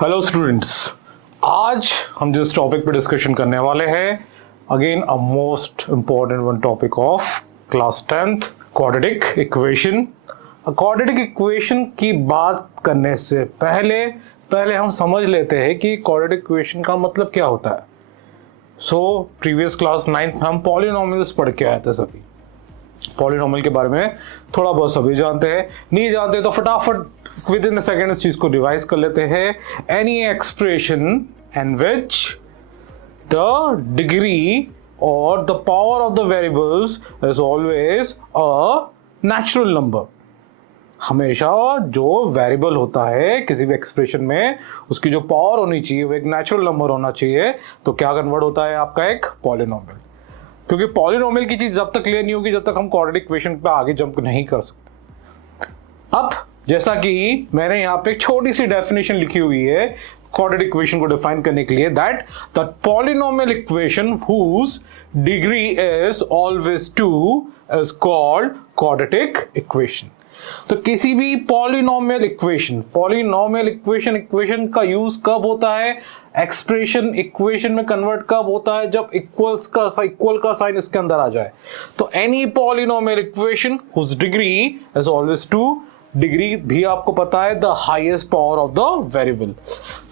Hello students, आज हम जिस टॉपिक पे डिस्कशन करने वाले हैं, again a most important one topic of class 10th, quadratic equation. Quadratic equation की बात करने से पहले हम समझ लेते हैं कि क्वाड्रेटिक इक्वेशन का मतलब क्या होता है। प्रीवियस क्लास 9th में हम पॉलिनोमियल्स पढ़ के आए थे। सभी पॉलिनोमियल के बारे में थोड़ा बहुत सभी जानते हैं, नहीं जानते तो फटाफट विद इन सेकेंड इस चीज को रिवाइज कर लेते हैं। Any expression in which the degree और the power of the variables is always a natural number. हमेशा जो वेरिएबल होता है किसी भी एक्सप्रेशन में, उसकी जो पावर होनी चाहिए वो एक नेचुरल नंबर होना चाहिए। तो क्या कन्वर्ट होता है आपका एक पॉलिनोमियल। क्योंकि पॉलिनोमियल की चीज जब तक क्लियर नहीं होगी जब तक हम क्वाड्रेटिक इक्वेशन पे आगे जंप नहीं कर सकते। अब जैसा कि मैंने यहाँ पे एक छोटी सी डेफिनेशन लिखी हुई है क्वाड्रेटिक इक्वेशन को डिफाइन करने के लिए, that the polynomial equation whose degree is always 2 is called quadratic equation. तो किसी भी पॉलिनोमियल इक्वेशन का यूज कब होता है? एक्सप्रेशन इक्वेशन में कन्वर्ट कब होता है? जब इक्वल का साइन इसके अंदर आ जाए। तो any polynomial equation whose degree is always 2, degree भी आपको पता है the highest power of the variable.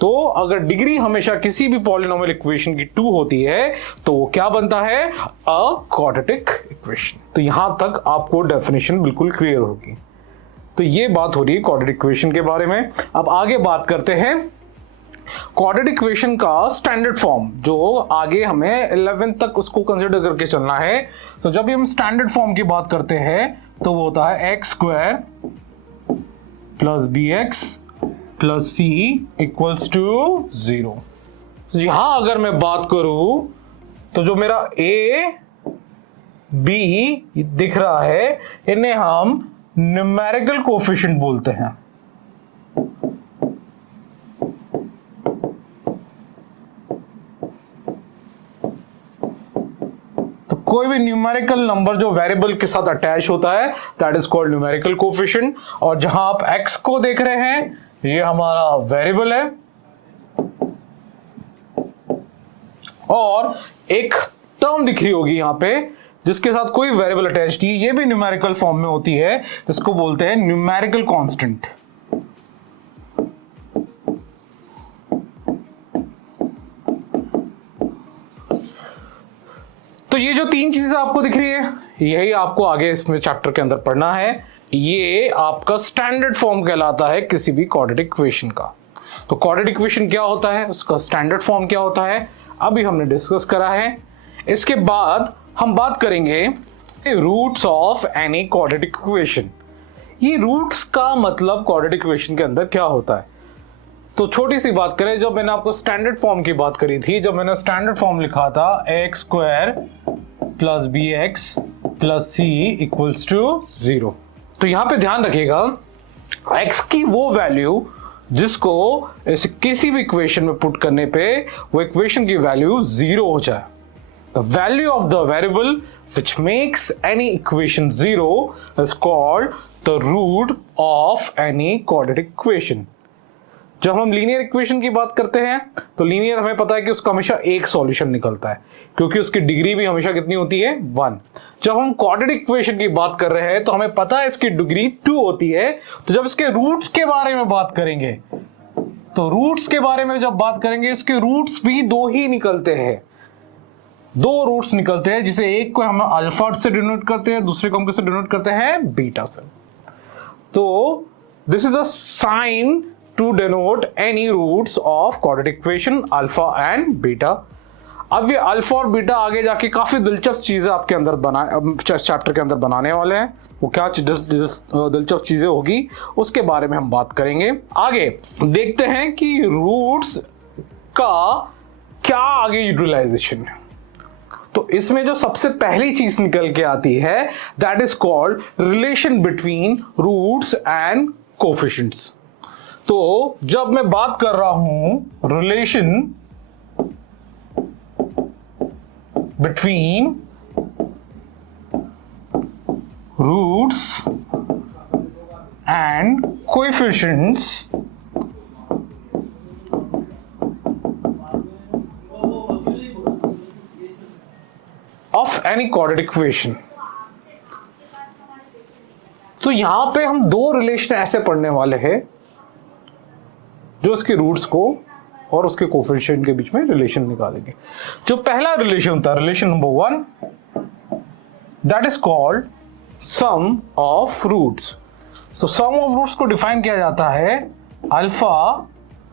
तो अगर डिग्री हमेशा किसी भी पॉलिनोमियल इक्वेशन की 2 होती है तो वो क्या बनता है? A quadratic equation. तो यहां तक आपको डेफिनेशन बिल्कुल क्लियर होगी। तो ये बात हो रही है क्वाड्रेटिक इक्वेशन के बारे में। अब आगे बात करते हैं क्वाड्रेटिक इक्वेशन का स्टैंडर्ड फॉर्म, जो आगे हमें 11th तक उसको कंसीडर करके चलना है। तो जब हम स्टैंडर्ड फॉर्म की बात करते हैं तो वो होता है x square plus b x plus c equals to 0। यहां अगर मैं बात करूं तो जो मेरा ए बी दिख रहा है इन्हें हम न्यूमेरिकल कोएफिशिएंट बोलते हैं। तो कोई भी न्यूमेरिकल नंबर जो वेरिएबल के साथ अटैच होता है that is called numerical coefficient. और जहां आप x को देख रहे हैं ये हमारा वेरिएबल है, और एक टर्म दिख रही होगी यहां पे जिसके साथ कोई वेरिएबल अटैच नहीं, ये भी न्यूमेरिकल फॉर्म में होती है, इसको बोलते हैं न्यूमेरिकल कांस्टेंट। तो ये जो 3 चीजें आपको दिख रही है यही आपको आगे इसमें चैप्टर के अंदर पढ़ना है। ये आपका स्टैंडर्ड फॉर्म कहलाता है किसी भी क्वाड्रेटिक इक्वेशन का। तो क्वाड्रेटिक इक्वेशन क्या होता है, उसका स्टैंडर्ड फॉर्म क्या होता है, अभी हमने डिस्कस करा है। इसके बाद हम बात करेंगे roots of any quadratic equation. ये रूट्स का मतलब क्वाड्रेटिक इक्वेशन के अंदर क्या होता है? तो छोटी सी बात करें, जब मैंने आपको स्टैंडर्ड फॉर्म की बात करी थी, जब मैंने स्टैंडर्ड फॉर्म लिखा था x square plus b x plus c equals to 0, तो यहां पे ध्यान रखिएगा x की वो वैल्यू जिसको किसी भी इक्वेशन में पुट करने पे वो इक्वेशन की वैल्यू 0 हो जाए। The value of the variable which makes any equation 0 is called the root of any quadratic equation. जब हम लीनियर इक्वेशन की बात करते हैं तो लीनियर हमें पता है कि उसका हमेशा एक सॉल्यूशन निकलता है क्योंकि उसकी डिग्री भी हमेशा कितनी होती है? 1। जब हम क्वाड्रेटिक इक्वेशन की बात कर रहे हैं तो हमें पता है इसकी डिग्री 2 होती है। तो जब इसके रूट्स के बारे में बात करेंगे तो रूट्स के बारे में जब बात करेंगे इसके रूट्स भी 2 ही निकलते हैं। 2 रूट्स निकलते हैं, जिसे एक को हम अल्फा से डिनोट करते हैं, दूसरे को हम किससे डिनोट करते हैं? बीटा से। तो this is the sign to denote any roots of quadratic equation alpha and beta. अब ये अल्फा और बीटा आगे जाके काफी दिलचस्प चीजें आपके अंदर चैप्टर के अंदर बनाने वाले हैं। वो क्या दिलचस्प चीजें होगी उसके बारे में हम बात करेंगे। आगे देखते हैं कि रूट्स का क्या आगे यूटिलाइजेशन है। तो इसमें जो सबसे पहली चीज निकल के आती है that is called relation between roots and coefficients. तो जब मैं बात कर रहा हूं relation between roots and coefficients of any quadratic equation. तो यहां पे हम दो रिलेशन ऐसे पढ़ने वाले हैं जो उसके रूट्स को और उसके कोफिशिएंट के बीच में रिलेशन निकालेंगे। जो पहला रिलेशन था, relation number 1, that is called sum of roots. So sum of roots को डिफाइन किया जाता है अल्फा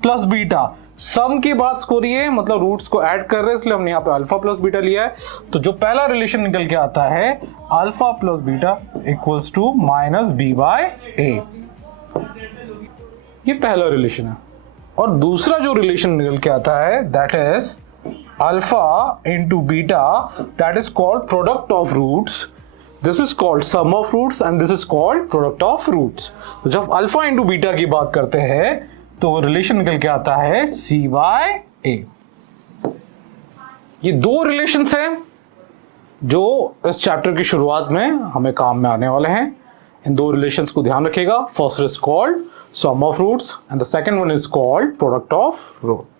प्लस बीटा। सम की बात हो रही है, मतलब रूट्स को ऐड कर रहे हैं, इसलिए हमने यहाँ पे अल्फा प्लस बीटा लिया है। तो जो पहला रिलेशन निकल के आता है alpha plus beta equals to minus B by A, ये पहला रिलेशन है। और दूसरा जो रिलेशन निकल के आता है that is alpha into beta, that is called product of roots. This is called sum of roots and this is called product of roots. तो जब अल्फा इंटू बीटा की बात करते हैं तो रिलेशन निकल के आता है सी बाय ए। ये दो रिलेशंस हैं जो इस चैप्टर की शुरुआत में हमें काम में आने वाले हैं। इन दो रिलेशंस को ध्यान रखिएगा। First is called sum of roots and the second one is called product of root.